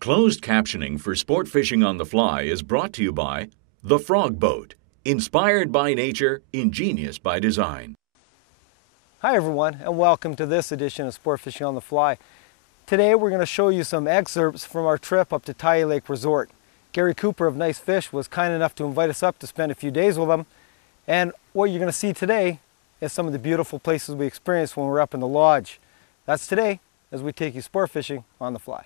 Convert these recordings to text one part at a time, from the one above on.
Closed captioning for sport fishing on the fly is brought to you by The Frog Boat. Inspired by nature, ingenious by design. Hi everyone, and welcome to this edition of Sport Fishing on the Fly. Today we're going to show you some excerpts from our trip up to Tyee Lake Resort. Gary Cooper of Nice Fish was kind enough to invite us up to spend a few days with him. And what you're going to see today is some of the beautiful places we experienced when we were up in the lodge. That's today as we take you sport fishing on the fly.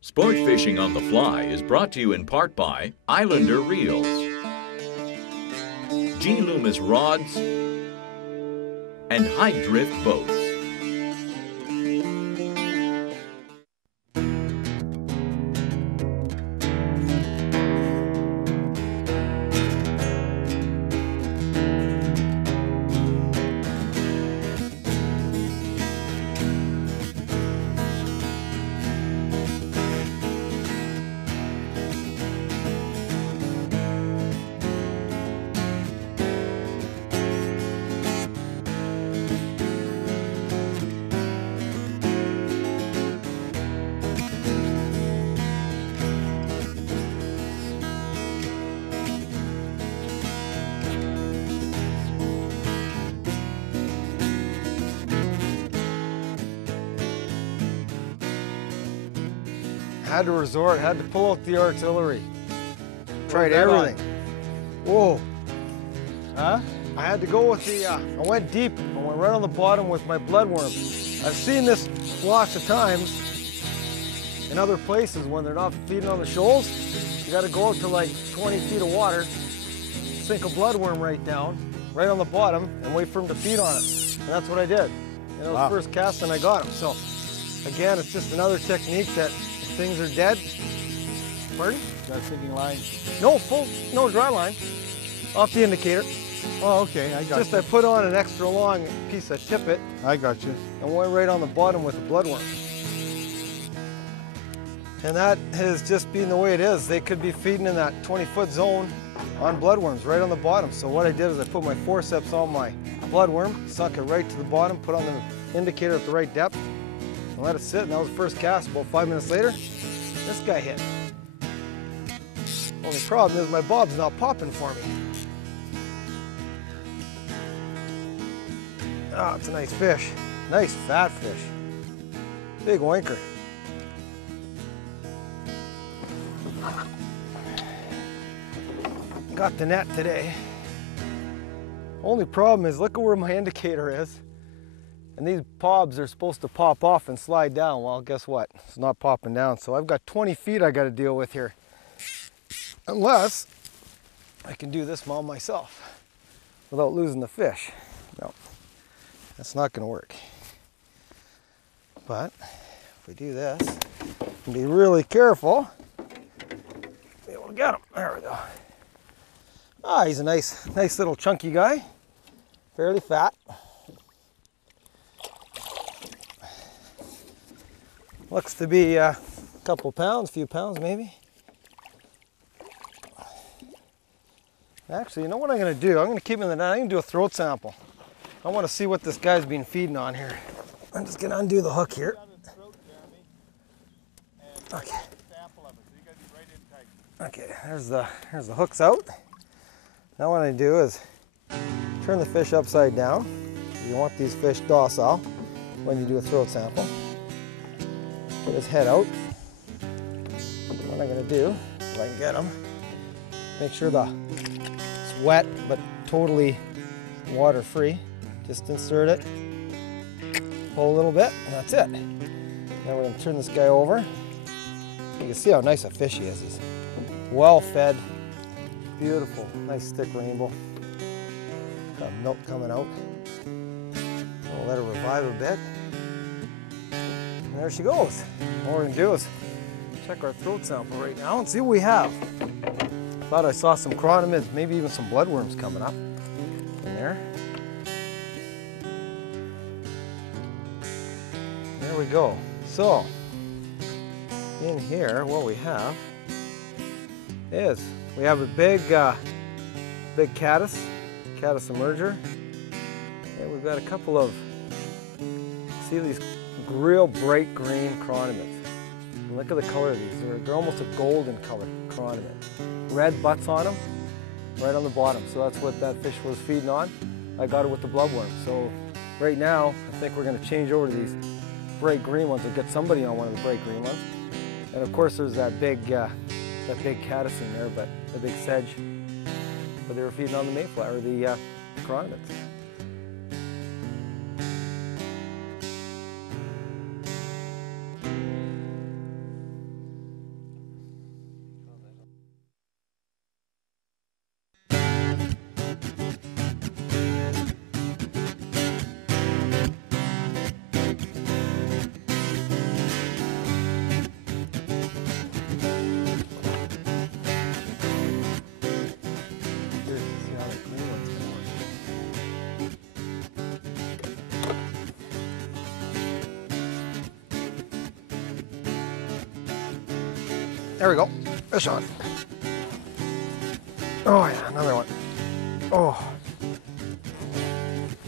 Sport Fishing on the Fly is brought to you in part by Islander Reels, G. Loomis Rods, and High Drift Boats. Had to resort, had to pull out the artillery. Tried everything. Whoa. Huh? I had to go with the, I went deep. I went right on the bottom with my bloodworm. I've seen this lots of times in other places when they're not feeding on the shoals. You gotta go out to like 20 feet of water, sink a bloodworm right down, right on the bottom, and wait for him to feed on it. And that's what I did. And it was the first cast and I got him. So again, it's just another technique that things are dead. Pardon? Got a sinking line? No, no dry line. Off the indicator. Oh, okay, I got I put on an extra long piece of tippet. I got you. And went right on the bottom with the bloodworm. And that has just been the way it is. They could be feeding in that 20-foot zone on bloodworms right on the bottom. So what I did is I put my forceps on my bloodworm, sunk it right to the bottom, put on the indicator at the right depth, and let it sit, and that was the first cast. About 5 minutes later, this guy hit. Only problem is my bob's not popping for me. Ah, it's a nice fish. Nice fat fish. Big oinker. Got the net today. Only problem is, look at where my indicator is. And these pobs are supposed to pop off and slide down. Well, guess what? It's not popping down. So I've got 20 feet I got to deal with here. Unless I can do this all myself without losing the fish. No, that's not going to work. But if we do this and be really careful, be able to get him. There we go. Ah, he's a nice little chunky guy. Fairly fat. Looks to be a couple pounds, few pounds maybe. Actually, you know what I'm going to do? I'm going to keep him in the net. I'm going to do a throat sample. I want to see what this guy's been feeding on here. I'm just going to undo the hook here. Okay. Okay, there's the hooks out. Now what I do is turn the fish upside down. You want these fish docile when you do a throat sample. Get his head out. what I'm gonna do, if I can get them, make sure it's wet but totally water free. Just insert it, pull a little bit, and that's it. Now we're gonna turn this guy over. You can see how nice a fish he is. He's well fed, beautiful, nice thick rainbow. Got milk coming out. We'll let her revive a bit. And there she goes. All we're gonna do is check our throat sample right now and see what we have. Thought I saw some chironomids, maybe even some bloodworms coming up in there. There we go. So, in here, what we have is, we have a big caddis emerger. And we've got a couple of, see these real bright green chironomids. And look at the color of these. They're almost a golden color chironomid. Red butts on them, right on the bottom. So that's what that fish was feeding on. I got it with the bloodworm. So right now, I think we're gonna change over to these bright green ones and get somebody on one of the bright green ones. And of course there's that big caddis in there, but the big sedge. But they were feeding on the mayflower, the chironomids. There we go, fish on. Oh yeah, another one. Oh,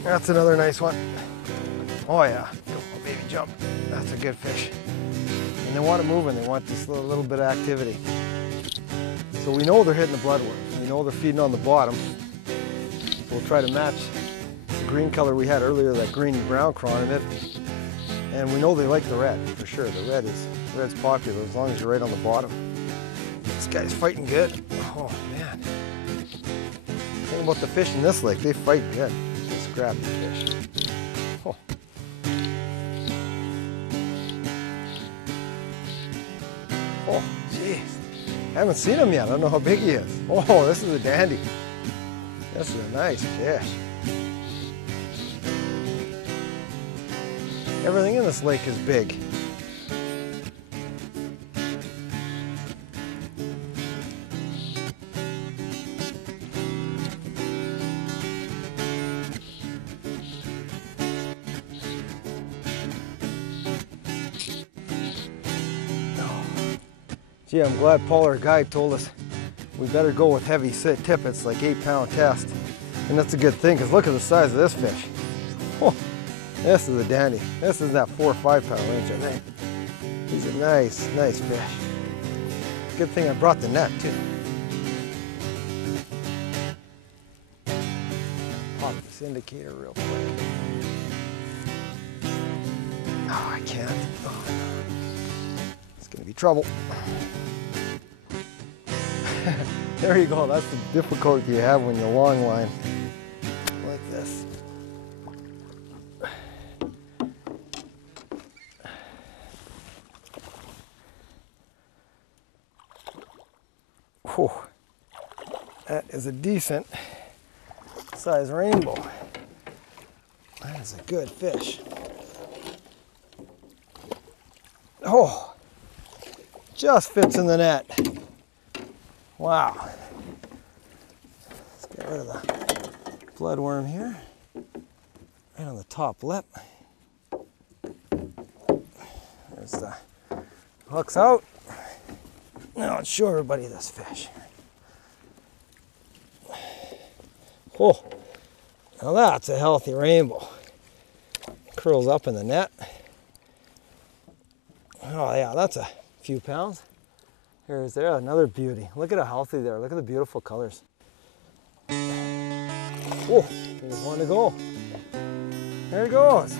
that's another nice one. Oh yeah, go on, baby, jump. That's a good fish. And they want it moving, they want this little bit of activity. So we know they're hitting the bloodworms. We know they're feeding on the bottom. So we'll try to match the green color we had earlier, that greeny brown chironomid. And we know they like the red, for sure. The red's popular as long as you're right on the bottom. This guy's fighting good. Oh man. The thing about the fish in this lake, they fight good. Just grab the fish. Oh. Oh, jeez. I haven't seen him yet. I don't know how big he is. Oh, this is a dandy. This is a nice fish. Everything in this lake is big. Gee, I'm glad Paul, our guide, told us we better go with heavy tippets, like 8-pound test. And that's a good thing, because look at the size of this fish. Oh, this is a dandy. This is that 4 or 5 pound range, I think. He's a nice fish. Good thing I brought the net, too. Pop this indicator real quick. Oh, I can't. Oh, it's going to be trouble. There you go. That's the difficulty you have when you're long line like this. Whew. That is a decent size rainbow. That is a good fish. Oh, just fits in the net. Wow. Let's get rid of the bloodworm here. Right on the top lip. There's the hooks out. Now let's show everybody this fish. Oh, now that's a healthy rainbow. Curls up in the net. Oh yeah, that's a few pounds. Here's there, another beauty. Look at how healthy they are. Look at the beautiful colors. Oh, there's one to go. There he goes.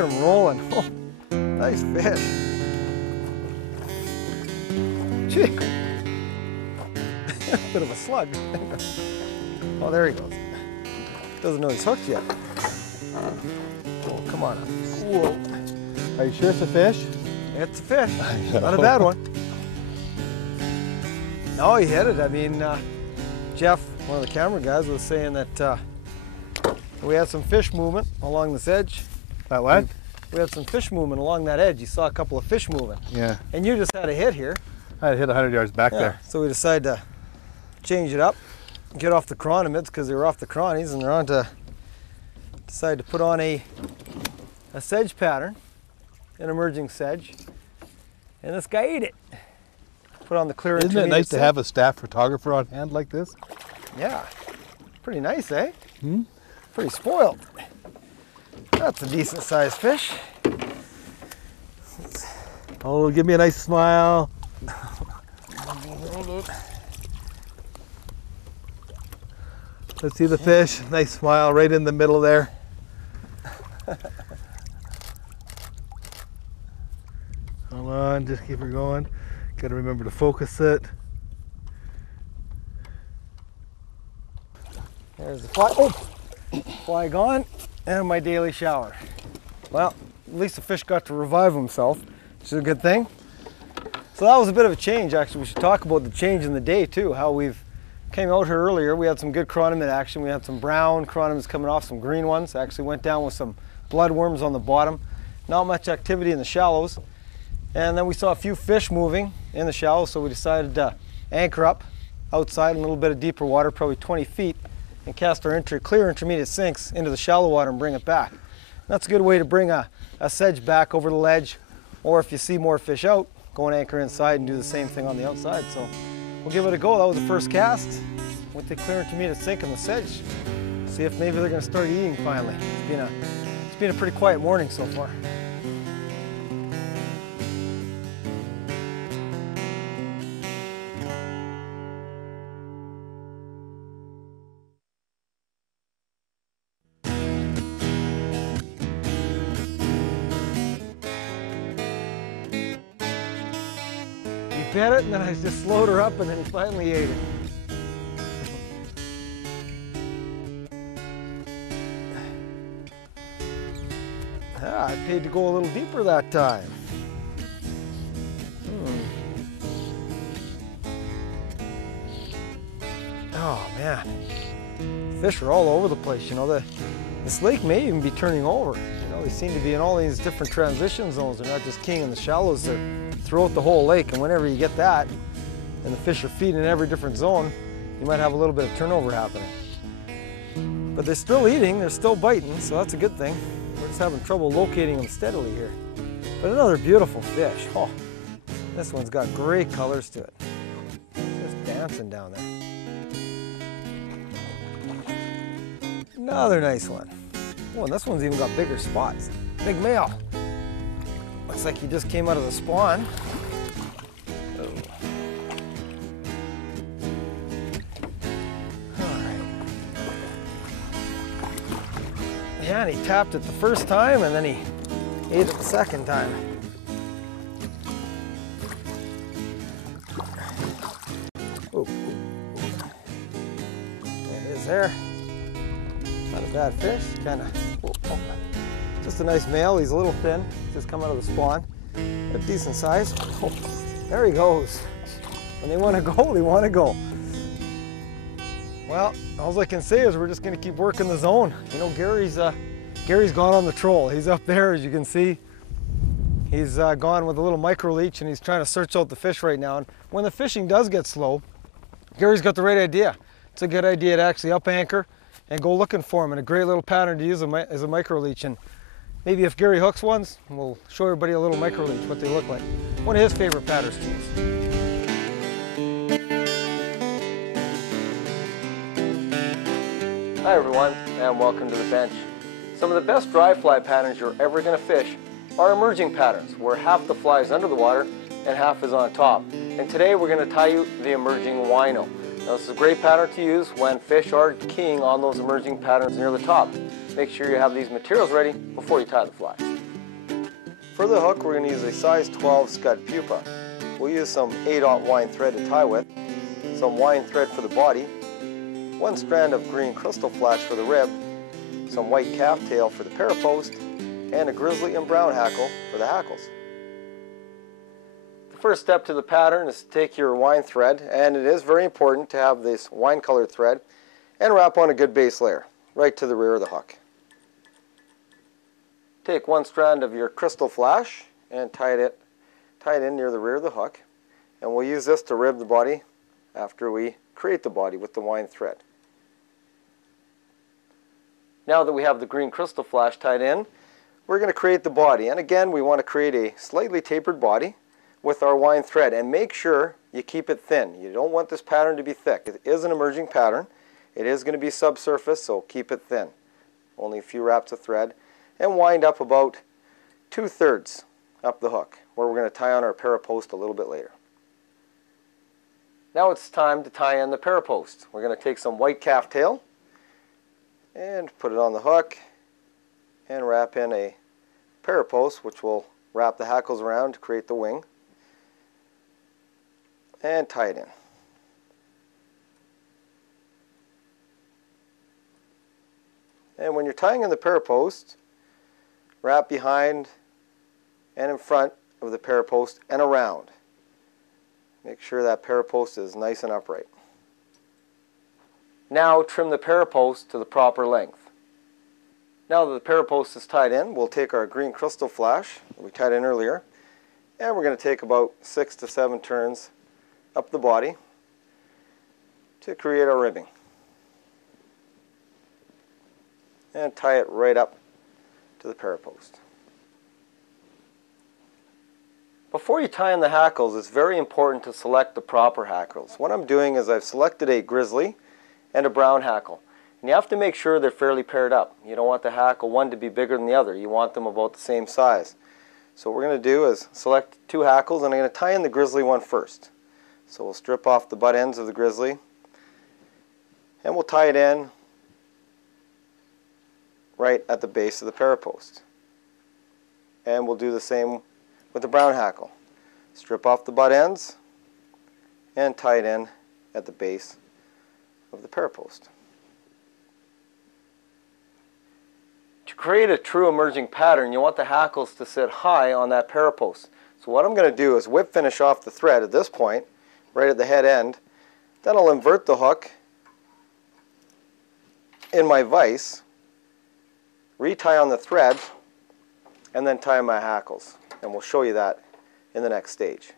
at him rolling. Oh, nice fish. Gee. Bit of a slug. Oh, there he goes. Doesn't know he's hooked yet. Oh, come on. Whoa. Are you sure it's a fish? It's a fish. Not a bad one. No, he hit it. I mean, Jeff, one of the camera guys, was saying that we had some fish movement along this edge. That what? We had some fish movement along that edge. You saw a couple of fish moving. Yeah. And you just had a hit here. I had hit 100 yards back there. So we decided to change it up, get off the chronomids because they were off the chronies, and they're on to decide to put on a sedge pattern, an emerging sedge, and this guy ate it. Put on the clear. Isn't it nice to have a staff photographer on hand like this? Yeah, pretty nice, eh? Hmm? Pretty spoiled. That's a decent sized fish. Oh, give me a nice smile. Let's see the fish. Nice smile right in the middle there. Hold on, just keep her going. Gotta remember to focus it. There's the fly. Oh, fly gone, and my daily shower. Well, at least the fish got to revive himself, which is a good thing. So that was a bit of a change, actually. We should talk about the change in the day too, how we've came out here earlier. We had some good chronomid action. We had some brown chronomids coming off, some green ones. Actually went down with some bloodworms on the bottom. Not much activity in the shallows. And then we saw a few fish moving in the shallows, so we decided to anchor up outside in a little bit of deeper water, probably 20 feet, and cast our clear intermediate sinks into the shallow water and bring it back. That's a good way to bring a sedge back over the ledge, or if you see more fish out, go and anchor inside and do the same thing on the outside. So we'll give it a go. That was the first cast with the clear intermediate sink and the sedge. See if maybe they're going to start eating finally. It's been a pretty quiet morning so far. He fed it, and then I just slowed her up, and then he finally ate it. Ah, I paid to go a little deeper that time. Oh man, fish are all over the place. You know, this lake may even be turning over. You know, they seem to be in all these different transition zones. They're not just king in the shallows. They're throughout the whole lake. And whenever you get that, and the fish are feeding in every different zone, you might have a little bit of turnover happening. But they're still eating. They're still biting. So that's a good thing. We're just having trouble locating them steadily here. But another beautiful fish. Oh, this one's got great colors to it. Just dancing down there. Another nice one. Oh, and this one's even got bigger spots. Big male. Looks like he just came out of the spawn. Oh. All right. Yeah, and he tapped it the first time, and then he ate it the second time. Oh. There it is there. Not a bad fish, kind of. Just a nice male. He's a little thin, just come out of the spawn. A decent size. Oh, there he goes. When they want to go, they want to go. Well, all I can say is we're just going to keep working the zone. You know, Gary's gone on the troll. He's up there, as you can see. He's gone with a little micro leech, and he's trying to search out the fish right now. And when the fishing does get slow, Gary's got the right idea. It's a good idea to actually up anchor and go looking for him, and a great little pattern to use as a micro leech. And maybe if Gary hooks ones, we'll show everybody a little micro leech, what they look like. One of his favorite patterns to use. Hi everyone, and welcome to the bench. Some of the best dry fly patterns you're ever going to fish are emerging patterns, where half the fly is under the water and half is on top. And today we're going to tie you the emerging wino. Now this is a great pattern to use when fish are keying on those emerging patterns near the top. Make sure you have these materials ready before you tie the fly. For the hook, we're going to use a size 12 Scud pupa. We'll use some 8/0 wine thread to tie with, some wine thread for the body, one strand of green Krystal flash for the rib, some white calf tail for the parapost, and a grizzly and brown hackle for the hackles. The first step to the pattern is to take your wine thread, and it is very important to have this wine colored thread, and wrap on a good base layer right to the rear of the hook. Take one strand of your Krystal flash and tie it in near the rear of the hook, and we'll use this to rib the body after we create the body with the wine thread. Now that we have the green Krystal flash tied in, we're going to create the body, and again we want to create a slightly tapered body with our wine thread, and make sure you keep it thin. You don't want this pattern to be thick. It is an emerging pattern. It is going to be subsurface, so keep it thin. Only a few wraps of thread, and wind up about 2/3 up the hook, where we're going to tie on our parapost a little bit later. Now it's time to tie in the parapost. We're going to take some white calf tail and put it on the hook and wrap in a parapost, which will wrap the hackles around to create the wing, and tie it in. And when you're tying in the parapost, wrap behind and in front of the parapost and around. Make sure that parapost is nice and upright. Now trim the parapost to the proper length. Now that the parapost is tied in, we'll take our green Krystal flash that we tied in earlier, and we're going to take about 6 to 7 turns up the body to create our ribbing. And tie it right up to the parapost. Before you tie in the hackles, it's very important to select the proper hackles. What I'm doing is I've selected a grizzly and a brown hackle. And you have to make sure they're fairly paired up. You don't want the hackle one to be bigger than the other. You want them about the same size. So what we're going to do is select 2 hackles, and I'm going to tie in the grizzly one first. So we'll strip off the butt ends of the grizzly, and we'll tie it in right at the base of the parapost. And we'll do the same with the brown hackle. Strip off the butt ends and tie it in at the base of the parapost. To create a true emerging pattern, you want the hackles to sit high on that parapost. So what I'm going to do is whip finish off the thread at this point, right at the head end. Then I'll invert the hook in my vise, retie on the thread, and then tie my hackles. And we'll show you that in the next stage.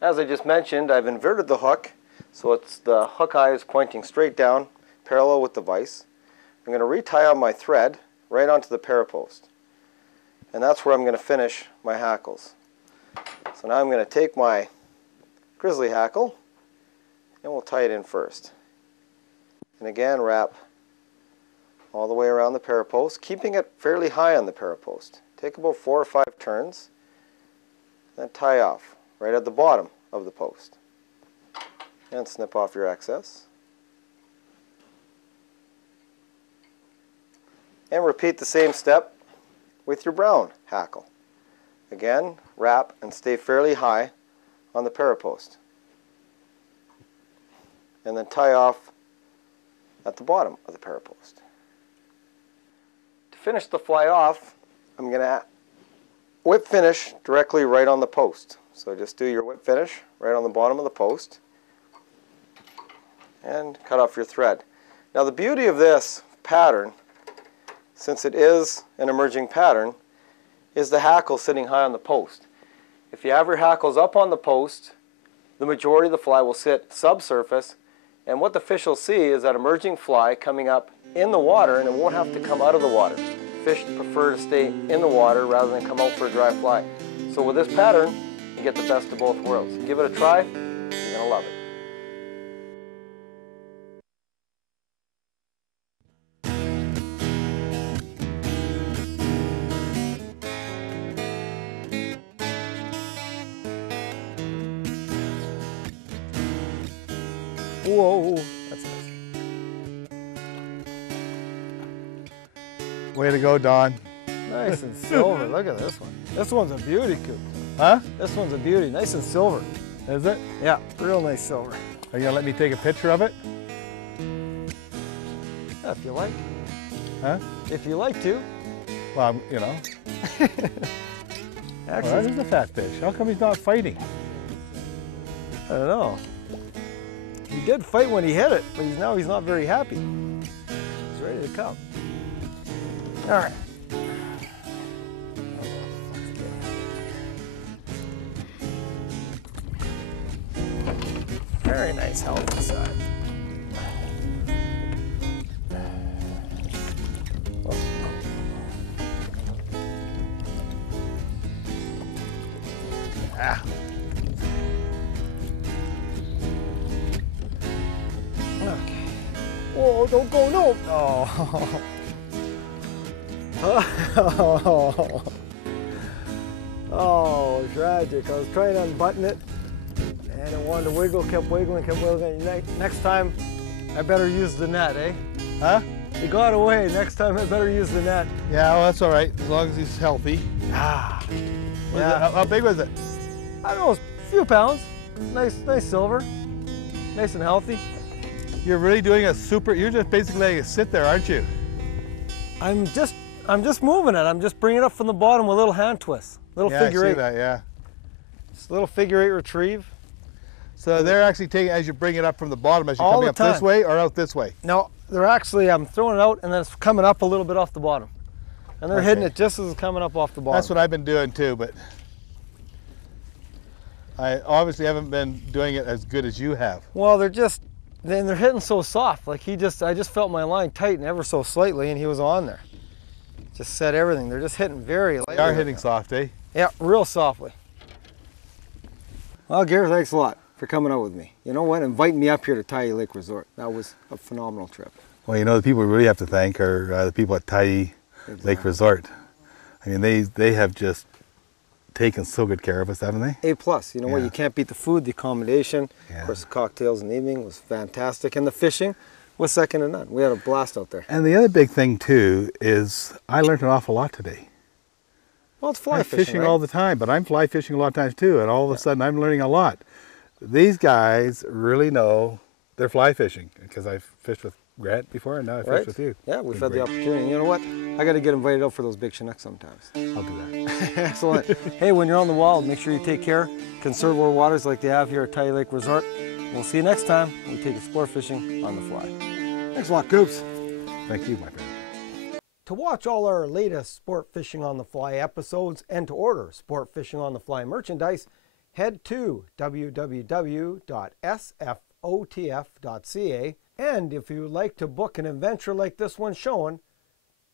As I just mentioned, I've inverted the hook, so it's the hook eye is pointing straight down, parallel with the vise. I'm going to retie on my thread right onto the parapost. And that's where I'm going to finish my hackles. So now I'm going to take my grizzly hackle, and we'll tie it in first. And again, wrap all the way around the parapost, keeping it fairly high on the parapost. Take about 4 or 5 turns, then tie off right at the bottom of the post. And snip off your excess. And repeat the same step with your brown hackle. Again, wrap and stay fairly high on the parapost. And then tie off at the bottom of the parapost. To finish the fly off, I'm going to whip finish directly right on the post. So just do your whip finish right on the bottom of the post and cut off your thread. Now the beauty of this pattern, since it is an emerging pattern, is the hackle sitting high on the post. If you have your hackles up on the post, the majority of the fly will sit subsurface, and what the fish will see is that emerging fly coming up in the water, and it won't have to come out of the water. Fish prefer to stay in the water rather than come out for a dry fly. So with this pattern, you get the best of both worlds. Give it a try, you're going to love it. Whoa, that's nice. Way to go, Don. Nice. Nice and silver. Look at this one. This one's a beauty, Coop. Huh? This one's a beauty. Nice and silver. Is it? Yeah, real nice silver. Are you gonna let me take a picture of it? Yeah, if you like. Huh? If you like to. Well, you know. Actually, Well, that is a fat fish. How come he's not fighting? I don't know. He did fight when he hit it, but now he's not very happy. He's ready to come. All right. Very nice, healthy side. Ah. Okay. Whoa, don't go, no. Oh. Oh, tragic. I was trying to unbutton it and it wanted to wiggle, kept wiggling, kept wiggling. Next time, I better use the net, eh? Huh? He got away. Next time, I better use the net. Yeah, well, that's all right, as long as he's healthy. Ah. Yeah. How big was it? I don't know, a few pounds. Nice silver. Nice and healthy. You're really doing a super, you're just basically letting it sit there, aren't you? I'm just moving it. I'm just bringing it up from the bottom with a little hand twist. Little figure I see eight. that, yeah. Just a little figure eight retrieve. So they're actually taking, as you bring it up from the bottom, as you're All coming the up this time. way or out this way? No, they're actually, I'm throwing it out and then it's coming up a little bit off the bottom. And they're hitting it just as it's coming up off the bottom. That's what I've been doing too, but I obviously haven't been doing it as good as you have. Well, they're hitting so soft. Like I just felt my line tighten ever so slightly and he was on there. Just set everything. They're just hitting very lightly. They are hitting soft, eh? Yeah, real softly. Well, Gary, thanks a lot for coming out with me. You know what? Inviting me up here to Tyee Lake Resort. That was a phenomenal trip. Well, you know, the people we really have to thank are the people at Tyee Lake Resort. I mean, they have just taken so good care of us, haven't they? A+. You know what? You can't beat the food, the accommodation. Yeah. Of course, the cocktails in the evening was fantastic. And the fishing was second to none. We had a blast out there. And the other big thing, too, is I learned an awful lot today. Well, it's fly I'm fishing, right? all the time, but I'm fly fishing a lot of times, too. And all of a sudden, I'm learning a lot. These guys really know they're fly fishing because I've fished with Grant before and now I fish with you. Yeah, we've had the opportunity. You know what? I got to get invited out for those big Chinooks sometimes. I'll do that. Excellent. Hey, when you're on the wild, make sure you take care. Conserve our waters like they have here at Tyee Lake Resort. We'll see you next time when we take sport fishing on the fly. Thanks a lot, Coops. Thank you, my friend. To watch all our latest Sport Fishing on the Fly episodes and to order Sport Fishing on the Fly merchandise, head to www.sfotf.ca. And if you would like to book an adventure like this one showing,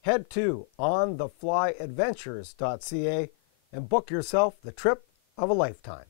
head to ontheflyadventures.ca and book yourself the trip of a lifetime.